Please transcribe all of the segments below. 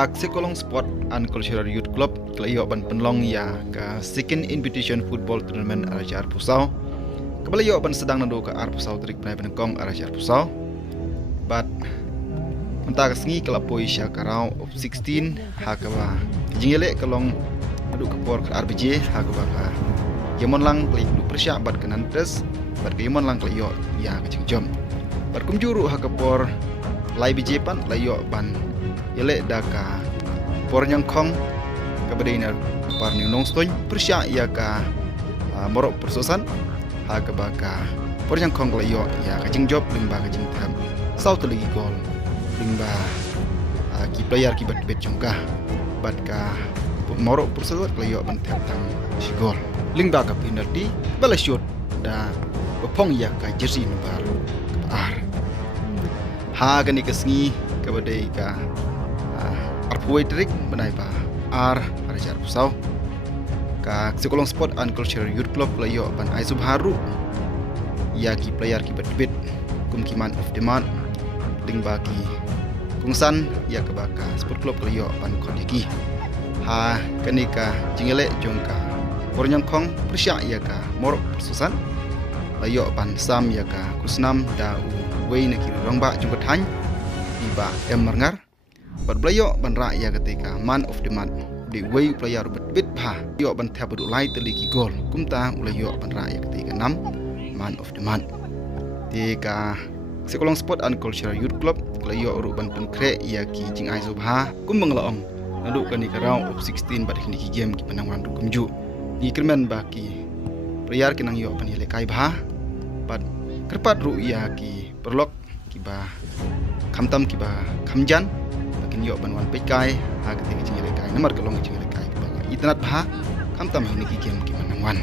Kak Sekolong Sport and Cultural Youth Club kelayo ban penlong ya ka second invitation football tournament Arajar Pusau. Kebalayo ban sedang nando ke Ar Pusau trik penai penengkong Arajar Pusau. But mentah kesengi kelapoi syakarau of 16 hakaba jingele kelong nado ke por ke RBJ hakaba ka yamon lang klei du persya bat kenantes bat ke yamon lang kelayo ya ke jom. Bat kumjuru hakapor lai BJ pan layo ban yele daka por nyangkong kabadina par ni nongstoy persya ya ka morok persosan ha ka baka por nyangkong layo ya ka job limba ka tam south lagi gol limba ki player ki bet jongka bat ka morok persosan layo ban tam si gol limba ka penalty bala shot da bepong ya ka jersey number ar ha gani kesngi kabadai ka Arpuai trik benai pa Arajar Pusau ka Sekolong Sport and Cultural Youth Club layo ban Aisub Haru ya ki player ki bet kum kiman of the month ding bagi kungsan ya ke baka sport club layo ban kodiki ha kanika jingele jongka pornyang kong persya ya ka morok persusan layo ban sam ya ka kusnam da wei na ki rongba jongka thany iba emarngar bat blayo ban ra ya ketika man of the month di way player bit bha yo ban thab du lai teliki gol kumta ulayo ban ra ya ketika 6 man of the month tika Sekolong Sport and Cultural Youth Club layo ru ban pen kre ya ki jing ai subha kum manglaong nadu kan ka round of 16 bat hini ki game ki panang wan kumju ni kirmen ba ki player kinang yo ban yele kai bha bat kerpat ru ya ki perlok ki ba kamtam ki ba kamjan kin yo ban wan pe kai ha ke ti jingele kai nomor kelong jingele kai ba itnat bha kam tam ni ki game ki manang wan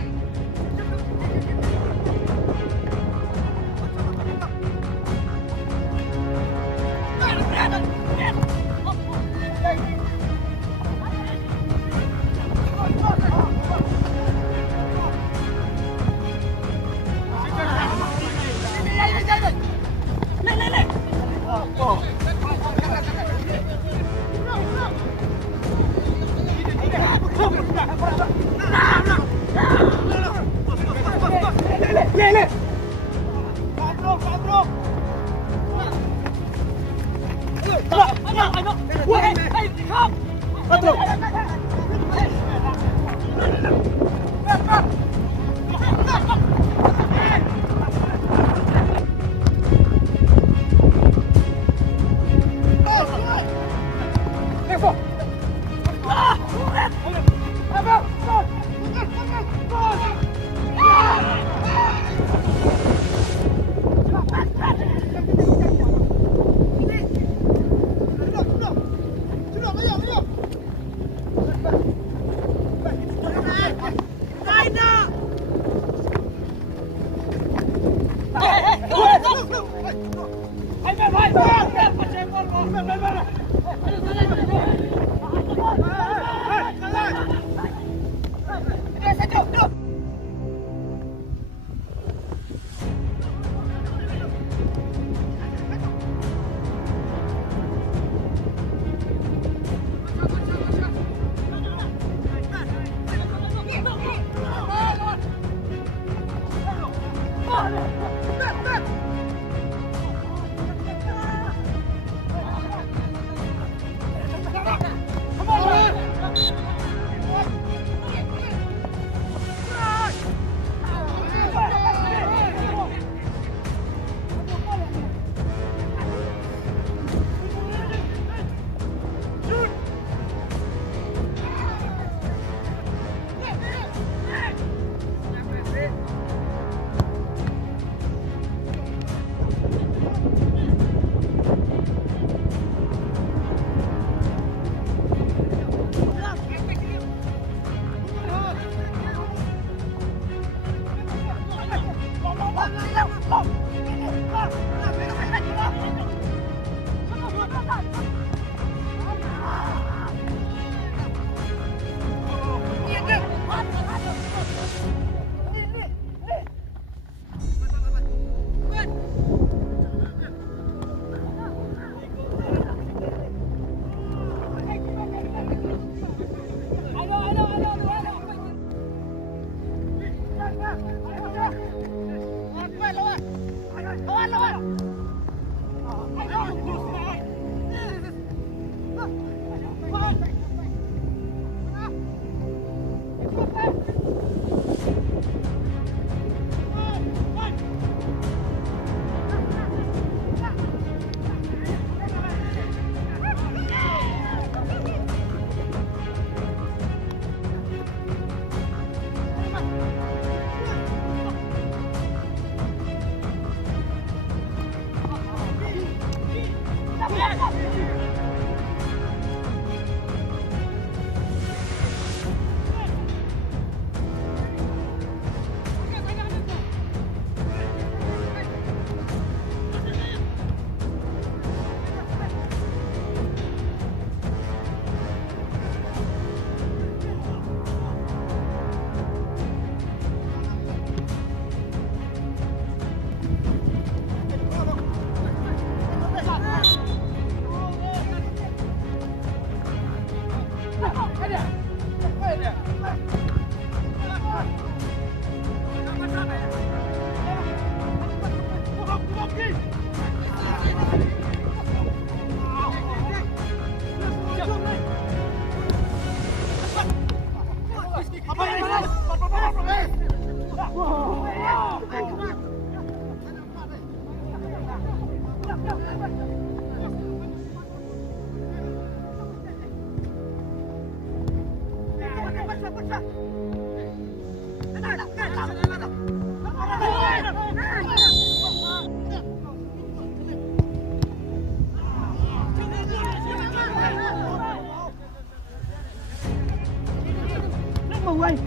Mày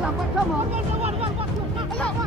làm vậy sao mà?